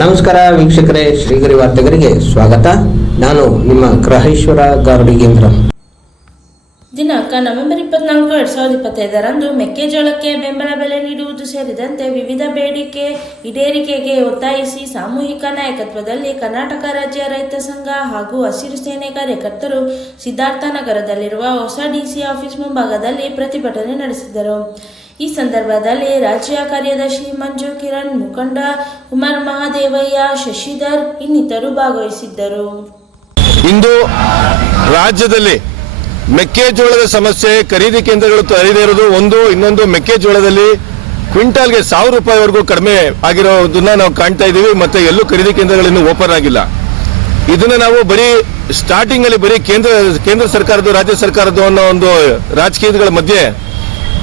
ನಮಸ್ಕಾರ ವೀಕ್ಷಕರೇ, ಶ್ರೀಗರಿ ವಾರ್ತೆಗರಿಗೆ ಸ್ವಾಗತ. ನಾನು ನಿಮ್ಮ ಗ್ರಹೇಶ್ವರ ಗಾರುಡಿಗೇಂದ್ರ ದಿನಾಂಕ ನವೆಂಬರ್ ಇಪ್ಪತ್ನಾಲ್ಕು, ಎರಡ್ ಸಾವಿರದ ಇಪ್ಪತ್ತೈದರಂದು ಮೆಕ್ಕೆಜೋಳಕ್ಕೆ ಬೆಂಬಲ ಬೆಲೆ ನೀಡುವುದು ಸೇರಿದಂತೆ ವಿವಿಧ ಬೇಡಿಕೆ, ಈಡೇರಿಕೆಗೆ ಒತ್ತಾಯಿಸಿ ಸಾಮೂಹಿಕ ನಾಯಕತ್ವದಲ್ಲಿ ಕರ್ನಾಟಕ ರಾಜ್ಯ ರೈತ ಸಂಘ ಹಾಗೂ ಹಸಿರು ಸೇನೆ ಕಾರ್ಯಕರ್ತರು ಸಿದ್ಧಾರ್ಥನಗರದಲ್ಲಿರುವ ಹೊಸ ಡಿಸಿ ಆಫೀಸ್ ಮುಂಭಾಗದಲ್ಲಿ ಪ್ರತಿಭಟನೆ ನಡೆಸಿದರು. ಈ ಸಂದರ್ಭದಲ್ಲಿ ರಾಜ್ಯ ಕಾರ್ಯದರ್ಶಿ ಮಂಜು ಕಿರಣ್ ಮುಖಂಡ ಕುಮಾರ್ ಮಹಾದೇವಯ್ಯ ಶಶಿಧರ್ ಇನ್ನಿತರು ಭಾಗವಹಿಸಿದ್ದರು. ಇಂದು ರಾಜ್ಯದಲ್ಲಿ ಮೆಕ್ಕೆಜೋಳದ ಸಮಸ್ಯೆ ಖರೀದಿ ಕೇಂದ್ರಗಳು ತೆರೆದೇ ಇರೋದು ಒಂದು, ಇನ್ನೊಂದು ಮೆಕ್ಕೆಜೋಳದಲ್ಲಿ ಕ್ವಿಂಟಾಲ್ಗೆ ಸಾವಿರ ರೂಪಾಯಿವರೆಗೂ ಕಡಿಮೆ ಆಗಿರೋದನ್ನ ನಾವು ಕಾಣ್ತಾ ಇದ್ದೀವಿ ಮತ್ತೆ ಎಲ್ಲೂ ಖರೀದಿ ಕೇಂದ್ರಗಳಿನ್ನೂ ಓಪನ್ ಆಗಿಲ್ಲ. ಇದನ್ನ ನಾವು ಬರೀ ಸ್ಟಾರ್ಟಿಂಗ್ ಅಲ್ಲಿ ಬರೀ ಕೇಂದ್ರ ಕೇಂದ್ರ ಸರ್ಕಾರದ್ದು, ರಾಜ್ಯ ಸರ್ಕಾರದ್ದು ಅನ್ನೋ ಒಂದು ರಾಜಕೀಯಗಳ ಮಧ್ಯೆ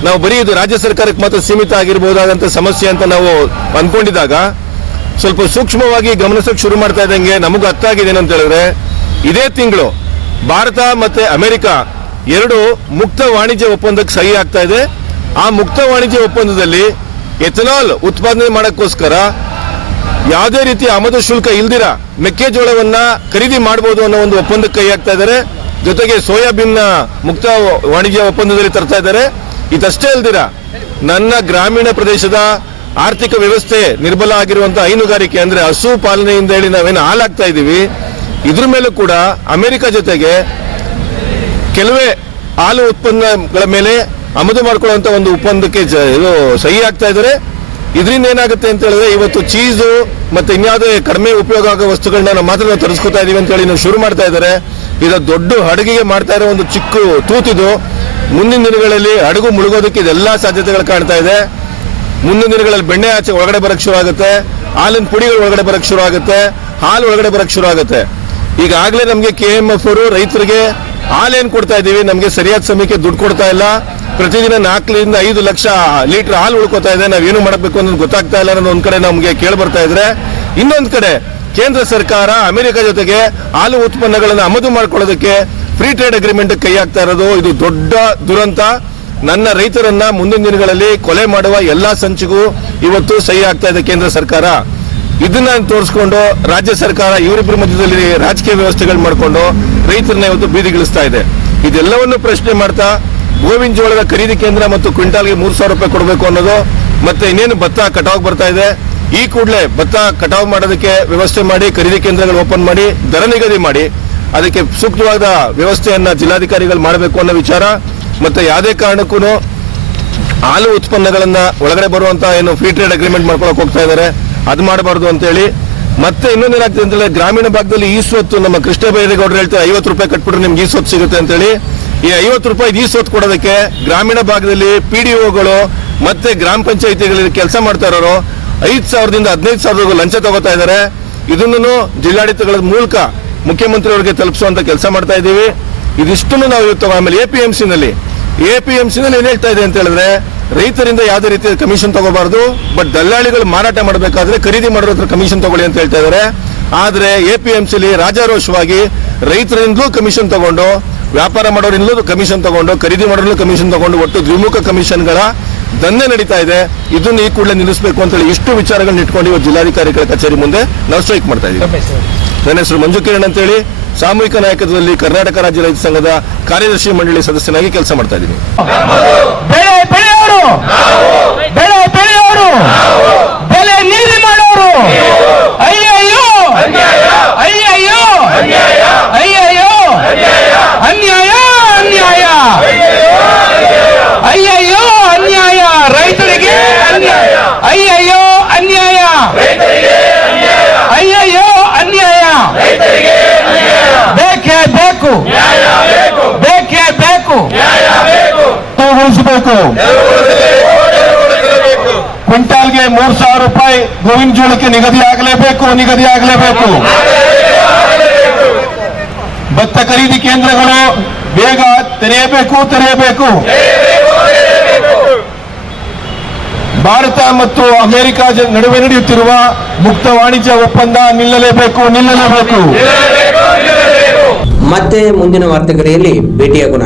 ನಾವು ಬರೀ ಇದು ರಾಜ್ಯ ಸರ್ಕಾರಕ್ಕೆ ಮಾತ್ರ ಸೀಮಿತ ಆಗಿರಬಹುದಾದಂತಹ ಸಮಸ್ಯೆ ಅಂತ ನಾವು ಅಂದ್ಕೊಂಡಿದ್ದಾಗ ಸ್ವಲ್ಪ ಸೂಕ್ಷ್ಮವಾಗಿ ಗಮನಿಸೋಕೆ ಶುರು ಮಾಡ್ತಾ ಇದ್ದಂಗೆ ನಮಗೂ ಅರ್ಥ ಆಗಿದೆ ಏನಂತ ಹೇಳಿದ್ರೆ, ಇದೇ ತಿಂಗಳು ಭಾರತ ಮತ್ತೆ ಅಮೆರಿಕ ಎರಡು ಮುಕ್ತ ವಾಣಿಜ್ಯ ಒಪ್ಪಂದಕ್ಕೆ ಸಹಿ ಆಗ್ತಾ ಇದೆ. ಆ ಮುಕ್ತ ವಾಣಿಜ್ಯ ಒಪ್ಪಂದದಲ್ಲಿ ಎಥನಾಲ್ ಉತ್ಪಾದನೆ ಮಾಡೋಕ್ಕೋಸ್ಕರ ಯಾವುದೇ ರೀತಿ ಆಮದು ಶುಲ್ಕ ಇಲ್ದಿರ ಮೆಕ್ಕೆಜೋಳವನ್ನ ಖರೀದಿ ಮಾಡಬಹುದು ಅನ್ನೋ ಒಂದು ಒಪ್ಪಂದಕ್ಕೆ ಕೈ ಹಾಕ್ತಾ ಇದ್ದಾರೆ. ಜೊತೆಗೆ ಸೋಯಾಬೀನ್ ಮುಕ್ತ ವಾಣಿಜ್ಯ ಒಪ್ಪಂದದಲ್ಲಿ ತರ್ತಾ ಇದ್ದಾರೆ. ಇದಷ್ಟೇ ಅಲ್ದಿರ? ನನ್ನ ಗ್ರಾಮೀಣ ಪ್ರದೇಶದ ಆರ್ಥಿಕ ವ್ಯವಸ್ಥೆ ನಿರ್ಬಲ ಆಗಿರುವಂತಹ ಹೈನುಗಾರಿಕೆ ಅಂದ್ರೆ ಹಸು ಪಾಲನೆಯಿಂದ ಹೇಳಿ ನಾವೇನು ಹಾಲಾಗ್ತಾ ಇದೀವಿ. ಇದ್ರ ಮೇಲೂ ಕೂಡ ಅಮೆರಿಕ ಜೊತೆಗೆ ಕೆಲವೇ ಹಾಲು ಉತ್ಪನ್ನಗಳ ಮೇಲೆ ಆಮದು ಮಾಡ್ಕೊಳ್ಳುವಂತ ಒಂದು ಒಪ್ಪಂದಕ್ಕೆ ಇದು ಸಹಿ ಆಗ್ತಾ ಇದ್ದಾರೆ ಇದರಿಂದ ಏನಾಗುತ್ತೆ ಅಂತ ಹೇಳಿದ್ರೆ ಇವತ್ತು ಚೀಸು ಮತ್ತೆ ಇನ್ಯಾವುದೇ ಕಡಿಮೆ ಉಪಯೋಗ ಆಗೋ ವಸ್ತುಗಳನ್ನ ನಾವು ಮಾತ್ರ ನಾವು ತರಿಸ್ಕೊತಾ ಇದೀವಿ ಅಂತ ಹೇಳಿ ನಾವು ಶುರು ಮಾಡ್ತಾ ಇದಾರೆ. ಇದ ದೊಡ್ಡ ಅಡುಗೆಗೆ ಮಾಡ್ತಾ ಇರೋ ಒಂದು ಚಿಕ್ಕ ತೂತಿದು ಮುಂದಿನ ದಿನಗಳಲ್ಲಿ ಹಡಗು ಮುಳುಗೋದಕ್ಕೆ ಇದೆಲ್ಲ ಸಾಧ್ಯತೆಗಳು ಕಾಣ್ತಾ ಇದೆ. ಮುಂದಿನ ದಿನಗಳಲ್ಲಿ ಬೆಣ್ಣೆ ಆಚೆ ಒಳಗಡೆ ಬರಕ್ ಶುರು ಆಗುತ್ತೆ. ಹಾಲಿನ ಪುಡಿಗಳು ಒಳಗಡೆ ಬರಕ್ ಶುರು ಆಗುತ್ತೆ. ಹಾಲು ಒಳಗಡೆ ಬರಕ್ ಶುರು ಆಗುತ್ತೆ. ಈಗಾಗಲೇ ನಮಗೆ ಕೆ ಎಂ ಎಫ್ ಅವರು ರೈತರಿಗೆ ಹಾಲೇನು ಕೊಡ್ತಾ ಇದ್ದೀವಿ ನಮಗೆ ಸರಿಯಾದ ಸಮಯಕ್ಕೆ ದುಡ್ಡು ಕೊಡ್ತಾ ಇಲ್ಲ. ಪ್ರತಿದಿನ ನಾಲ್ಕರಿಂದ ಐದು ಲಕ್ಷ ಲೀಟರ್ ಹಾಲು ಉಳ್ಕೋತಾ ಇದೆ. ನಾವೇನು ಮಾಡಬೇಕು ಅನ್ನೋದು ಗೊತ್ತಾಗ್ತಾ ಇಲ್ಲ ಅನ್ನೋದು ಒಂದು ಕಡೆ ನಮಗೆ ಕೇಳಿ ಬರ್ತಾ ಇದ್ರೆ. ಇನ್ನೊಂದು ಕಡೆ ಕೇಂದ್ರ ಸರ್ಕಾರ ಅಮೆರಿಕ ಜೊತೆಗೆ ಹಾಲು ಉತ್ಪನ್ನಗಳನ್ನು ಆಮದು ಮಾಡ್ಕೊಳ್ಳೋದಕ್ಕೆ ಫ್ರೀ ಟ್ರೇಡ್ ಅಗ್ರಿಮೆಂಟ್ ಕೈ ಹಾಕ್ತಾ ಇರೋದು, ಇದು ದೊಡ್ಡ ದುರಂತ. ನನ್ನ ರೈತರನ್ನ ಮುಂದಿನ ದಿನಗಳಲ್ಲಿ ಕೊಲೆ ಮಾಡುವ ಎಲ್ಲಾ ಸಂಚಿಗೂ ಇವತ್ತು ಸಹಿ ಆಗ್ತಾ ಇದೆ ಕೇಂದ್ರ ಸರ್ಕಾರ. ಇದನ್ನ ತೋರಿಸ್ಕೊಂಡು ರಾಜ್ಯ ಸರ್ಕಾರ ಇವರಿಬ್ಬರ ಮಧ್ಯದಲ್ಲಿ ರಾಜಕೀಯ ವ್ಯವಸ್ಥೆಗಳು ಮಾಡಿಕೊಂಡು ರೈತರನ್ನ ಇವತ್ತು ಬೀದಿಗಿಳಿಸ್ತಾ ಇದೆ. ಇದೆಲ್ಲವನ್ನು ಪ್ರಶ್ನೆ ಮಾಡ್ತಾ ಗೋವಿನ ಜೋಳದ ಖರೀದಿ ಕೇಂದ್ರ ಮತ್ತು ಕ್ವಿಂಟಾಲ್ಗೆ ಮೂರು ಸಾವಿರ ರೂಪಾಯಿ ಕೊಡಬೇಕು ಅನ್ನೋದು, ಮತ್ತೆ ಇನ್ನೇನು ಭತ್ತ ಕಟಾವ್ ಬರ್ತಾ ಇದೆ. ಈ ಕೂಡಲೇ ಭತ್ತ ಕಟಾವ್ ಮಾಡೋದಕ್ಕೆ ವ್ಯವಸ್ಥೆ ಮಾಡಿ, ಖರೀದಿ ಕೇಂದ್ರಗಳು ಓಪನ್ ಮಾಡಿ, ದರ ನಿಗದಿ ಮಾಡಿ ಅದಕ್ಕೆ ಸೂಕ್ತವಾದ ವ್ಯವಸ್ಥೆಯನ್ನು ಜಿಲ್ಲಾಧಿಕಾರಿಗಳು ಮಾಡಬೇಕು ಅನ್ನೋ ವಿಚಾರ, ಮತ್ತೆ ಯಾವುದೇ ಕಾರಣಕ್ಕೂ ಹಾಲು ಉತ್ಪನ್ನಗಳನ್ನು ಒಳಗಡೆ ಬರುವಂಥ ಏನು ಫ್ರೀ ಟ್ರೇಡ್ ಅಗ್ರಿಮೆಂಟ್ ಮಾಡ್ಕೊಳಕ್ ಹೋಗ್ತಾ ಇದ್ದಾರೆ. ಅದು ಮಾಡಬಾರ್ದು ಅಂತ ಹೇಳಿ ಮತ್ತೆ ಇನ್ನೊಂದೇನಾಗ್ತದೆ ಅಂತ ಹೇಳಿದ್ರೆ ಗ್ರಾಮೀಣ ಭಾಗದಲ್ಲಿ ಈ ಸ್ವತ್ತು ನಮ್ಮ ಕೃಷ್ಣ ಬೈರೇಗೌಡರು ಹೇಳ್ತಾರೆ, ಐವತ್ತು ರೂಪಾಯಿ ಕಟ್ಬಿಟ್ರೆ ನಿಮ್ಗೆ ಈ ಸ್ವತ್ತು ಸಿಗುತ್ತೆ ಅಂತ ಹೇಳಿ ಈ ಐವತ್ತು ರೂಪಾಯಿ ಈ ಸ್ವತ್ತು ಕೊಡೋದಕ್ಕೆ ಗ್ರಾಮೀಣ ಭಾಗದಲ್ಲಿ ಪಿ ಡಿ ಒಗಳು ಮತ್ತೆ ಗ್ರಾಮ ಪಂಚಾಯಿತಿಗಳಲ್ಲಿ ಕೆಲಸ ಮಾಡ್ತಾ ಇರೋರು ಐದು ಸಾವಿರದಿಂದ ಹದಿನೈದು ಸಾವಿರವರೆಗೂ ಲಂಚ ತಗೋತಾ ಇದ್ದಾರೆ. ಇದನ್ನು ಜಿಲ್ಲಾಡಳಿತಗಳ ಮೂಲಕ ಮುಖ್ಯಮಂತ್ರಿ ಅವರಿಗೆ ತಲುಪಿಸುವಂತ ಕೆಲಸ ಮಾಡ್ತಾ ಇದ್ದೀವಿ. ಇದಿಷ್ಟನ್ನು ನಾವು ಇವತ್ತು ಆಮೇಲೆ ಎ ಪಿ ಎಂ ನಲ್ಲಿ ಎ ಪಿ ಎಂ ನಲ್ಲಿ ಏನ್ ಹೇಳ್ತಾ ಇದೆ ಅಂತ ಹೇಳಿದ್ರೆ, ರೈತರಿಂದ ಯಾವುದೇ ರೀತಿಯ ಕಮಿಷನ್ ತಗೋಬಾರ್ದು ಬಟ್ ದಲ್ಲಾಳಿಗಳು ಮಾರಾಟ ಮಾಡಬೇಕಾದ್ರೆ ಖರೀದಿ ಮಾಡೋರ ಹತ್ರ ಕಮಿಷನ್ ತಗೊಳ್ಳಿ ಅಂತ ಹೇಳ್ತಾ ಇದ್ದಾರೆ. ಆದ್ರೆ ಎ ಪಿ ಎಂ ಸಿಲಿ ರಾಜಾರೋಷವಾಗಿ ರೈತರಿಂದಲೂ ಕಮಿಷನ್ ತಗೊಂಡು, ವ್ಯಾಪಾರ ಮಾಡೋರಿಂದಲೂ ಕಮಿಷನ್ ತಗೊಂಡು, ಖರೀದಿ ಮಾಡೋರಿಂದ ಕಮಿಷನ್ ತಗೊಂಡು ಒಟ್ಟು ದ್ವಿಮುಖ ಕಮಿಷನ್ಗಳ ದಂಧೆ ನಡೀತಾ ಇದೆ. ಇದನ್ನು ಈ ಕೂಡಲೇ ನಿಲ್ಲಿಸಬೇಕು ಅಂತ ಹೇಳಿ ಇಷ್ಟು ವಿಚಾರಗಳನ್ನ ಇಟ್ಕೊಂಡು ಇವತ್ತು ಜಿಲ್ಲಾಧಿಕಾರಿಗಳ ಕಚೇರಿ ಮುಂದೆ ನಾವು ಸ್ಟ್ರೈಕ್ ಮಾಡ್ತಾ ಇದ್ದೀವಿ. ನನ್ನ ಹೆಸರು ಮಂಜು ಕಿರಣ್ ಅಂತೇಳಿ ಸಾಮೂಹಿಕ ನಾಯಕತ್ವದಲ್ಲಿ ಕರ್ನಾಟಕ ರಾಜ್ಯ ರೈತ ಸಂಘದ ಕಾರ್ಯದರ್ಶಿ ಮಂಡಳಿ ಸದಸ್ಯನಾಗಿ ಕೆಲಸ ಮಾಡ್ತಾ ಇದ್ದೀನಿ. ಉಳಿಸಬೇಕು ಕ್ವಿಂಟಾಲ್ಗೆ ಮೂರು ಸಾವಿರ ರೂಪಾಯಿ ಗೋವಿನ ಜೋಳಕ್ಕೆ ನಿಗದಿ ಆಗಲೇಬೇಕು ನಿಗದಿ ಆಗಲೇಬೇಕು. ಭತ್ತ ಖರೀದಿ ಕೇಂದ್ರಗಳು ಬೇಗ ತೆರೆಯಬೇಕು ತೆರೆಯಬೇಕು. ಭಾರತ ಮತ್ತು ಅಮೆರಿಕ ನಡುವೆ ನಡೆಯುತ್ತಿರುವ ಮುಕ್ತ ವಾಣಿಜ್ಯ ಒಪ್ಪಂದ ನಿಲ್ಲಲೇಬೇಕು ನಿಲ್ಲಲೇಬೇಕು. ಮತ್ತೆ ಮುಂದಿನ ವಾರ್ತೆಗರಿಯಲ್ಲಿ ಭೇಟಿಯಾಗೋಣ.